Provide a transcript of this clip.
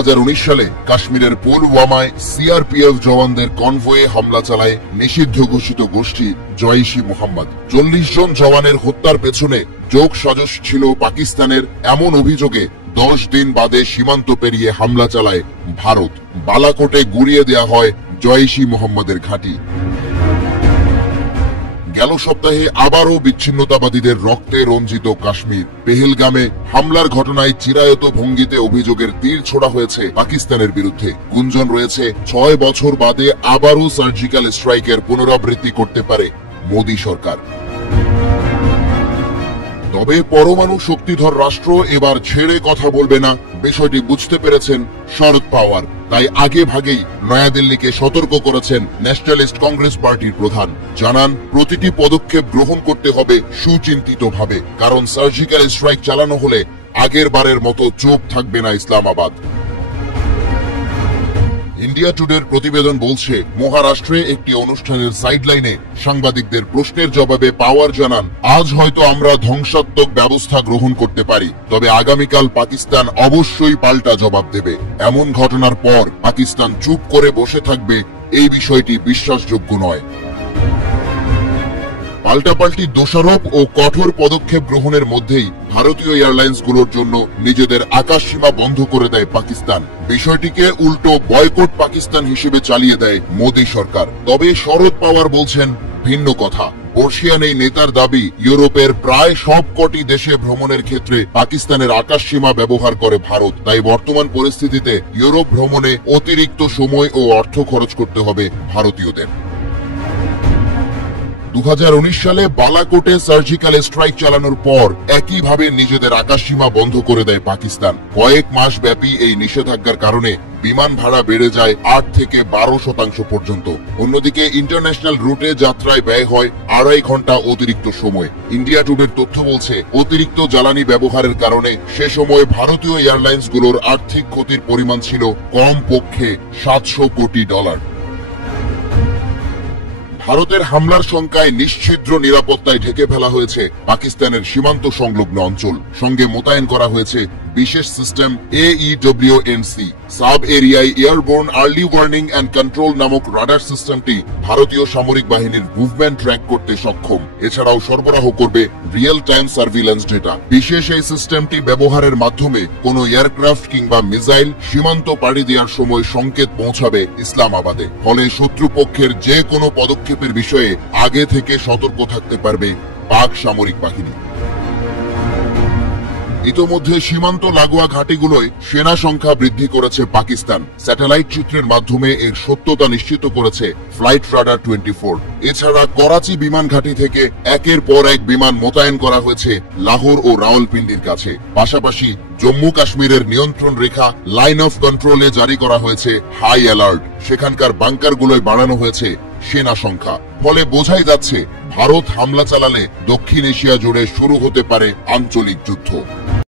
2019 সালে কাশ্মীরের পুলওয়ামায় সিআরপিএফ জওয়ানদের কনভয়ে হামলা চালায় নিষিদ্ধ ঘোষিত গোষ্ঠী জইশ-ই-মুহাম্মদ। 40 জন জওয়ানের হত্যার পেছনে যোগ সাজশ ছিল পাকিস্তানের, এমন অভিযোগে 10 দিন বাদে সীমান্ত পেরিয়ে হামলা চালায় ভারত। বালাকোটে গুড়িয়ে দেয়া হয় জইশ-ই-মুহাম্মদের ঘাঁটি। গেল সপ্তাহে আবারও বিচ্ছিন্নতাবাদীদের রক্তে রঞ্জিত কাশ্মীর। পেহেলগামে হামলার ঘটনায় চিরায়ত ভঙ্গিতে অভিযোগের তীর ছোড়া হয়েছে পাকিস্তানের বিরুদ্ধে। গুঞ্জন রয়েছে 6 বছর বাদে আবারও সার্জিক্যাল স্ট্রাইকের পুনরাবৃত্তি করতে পারে মোদী সরকার। তবে পরমাণু শক্তিধর রাষ্ট্র এবার ছেড়ে কথা বলবে না, বিষয়টি বুঝতে পেরেছেন শরদ পাওয়ার। তাই আগে ভাগেই নয়াদিল্লিকে সতর্ক করেছেন ন্যাশনালিস্ট কংগ্রেস পার্টির প্রধান। জানান, প্রতিটি পদক্ষেপ গ্রহণ করতে হবে সুচিন্তিতভাবে, কারণ সার্জিক্যাল স্ট্রাইক চালানো হলে আগের বারের মতো চুপ থাকবে না ইসলামাবাদ। ইন্ডিয়া টুডের প্রতিবেদন বলছে, মহারাষ্ট্রে একটি অনুষ্ঠানের সাইডলাইনে সাংবাদিকদের প্রশ্নের জবাবে পাওয়ার জানান, আজ হয়তো আমরা ধ্বংসাত্মক ব্যবস্থা গ্রহণ করতে পারি, তবে আগামীকাল পাকিস্তান অবশ্যই পাল্টা জবাব দেবে। এমন ঘটনার পর পাকিস্তান চুপ করে বসে থাকবে, এই বিষয়টি বিশ্বাসযোগ্য নয়। পাল্টাপাল্টি দোষারোপ ও কঠোর পদক্ষেপ গ্রহণের মধ্যেই ভারতীয় এয়ারলাইন্সগুলোর জন্য নিজেদের আকাশসীমা বন্ধ করে দেয় পাকিস্তান। বিষয়টিকে উল্টো বয়কট পাকিস্তান হিসেবে চালিয়ে দেয় মোদী সরকার। তবে শরদ পাওয়ার বলছেন ভিন্ন কথা। বর্ষিয়ান এই নেতার দাবি, ইউরোপের প্রায় সব কটি দেশে ভ্রমণের ক্ষেত্রে পাকিস্তানের আকাশসীমা ব্যবহার করে ভারত। তাই বর্তমান পরিস্থিতিতে ইউরোপ ভ্রমণে অতিরিক্ত সময় ও অর্থ খরচ করতে হবে ভারতীয়দের। 2019 সালে বালাকোটে সার্জিক্যাল স্ট্রাইক চালানোর পর একইভাবে নিজেদের আকাশসীমা বন্ধ করে দেয় পাকিস্তান। কয়েক মাস ব্যাপী এই নিষেধাজ্ঞার কারণে বিমান ভাড়া বেড়ে যায় 8 থেকে 12% পর্যন্ত। অন্যদিকে ইন্টারন্যাশনাল রুটে যাত্রায় ব্যয় হয় 2.5 ঘন্টা অতিরিক্ত সময়। ইন্ডিয়া টুডের তথ্য বলছে, অতিরিক্ত জ্বালানি ব্যবহারের কারণে সে সময় ভারতীয় এয়ারলাইন্সগুলোর আর্থিক ক্ষতির পরিমাণ ছিল কম পক্ষে $700 কোটি। ভারতের হামলার শঙ্কায় নিশ্ছিদ্র নিরাপত্তায় ঢেকে ফেলা হয়েছে পাকিস্তানের সীমান্ত সংলগ্ন অঞ্চল। সঙ্গে মোতায়েন করা হয়েছে বিশেষ সিস্টেম AEWNC। সাব এরিয়ায় airborne early warning and control নামক রাডার সিস্টেমটি ভারতীয় সামরিক বাহিনীর মুভমেন্ট ট্র্যাক করতে সক্ষম। এছাড়াও সরবরাহ করবে রিয়েল টাইম সার্ভিল্যান্স ডেটা। বিশেষ এই সিস্টেমটি ব্যবহারের মাধ্যমে কোনো এয়ারক্রাফট কিংবা মিসাইল সীমান্ত পাড়ি দেওয়ার সময় সংকেত পৌঁছাবে ইসলামাবাদে। ফলে শত্রুপক্ষের যে কোনো পদক্ষেপের বিষয়ে আগে থেকে সতর্ক থাকতে পারবে পাক সামরিক বাহিনী। ইতোমধ্যে সীমান্ত লাগোয়া ঘাঁটিগুলোয় সেনা সংখ্যা বৃদ্ধি করেছে পাকিস্তান। স্যাটেলাইট চিত্রের মাধ্যমে এর সত্যতা নিশ্চিত করেছে ফ্লাইট রাডার 24। এছাড়া করাচি বিমান ঘাঁটি থেকে একের পর এক বিমান মোতায়েন করা হয়েছে লাহোর ও রাওয়ালপিন্ডির কাছে। পাশাপাশি জম্মু কাশ্মীরের নিয়ন্ত্রণ রেখা লাইন অফ কন্ট্রোলে জারি করা হয়েছে হাই অ্যালার্ট। সেখানকার বাংকারগুলোয় বাড়ানো হয়েছে সেনা সংখ্যা। ফলে বোঝাই যাচ্ছে, ভারত হামলা চালালে দক্ষিণ এশিয়া জুড়ে শুরু হতে পারে আঞ্চলিক যুদ্ধ।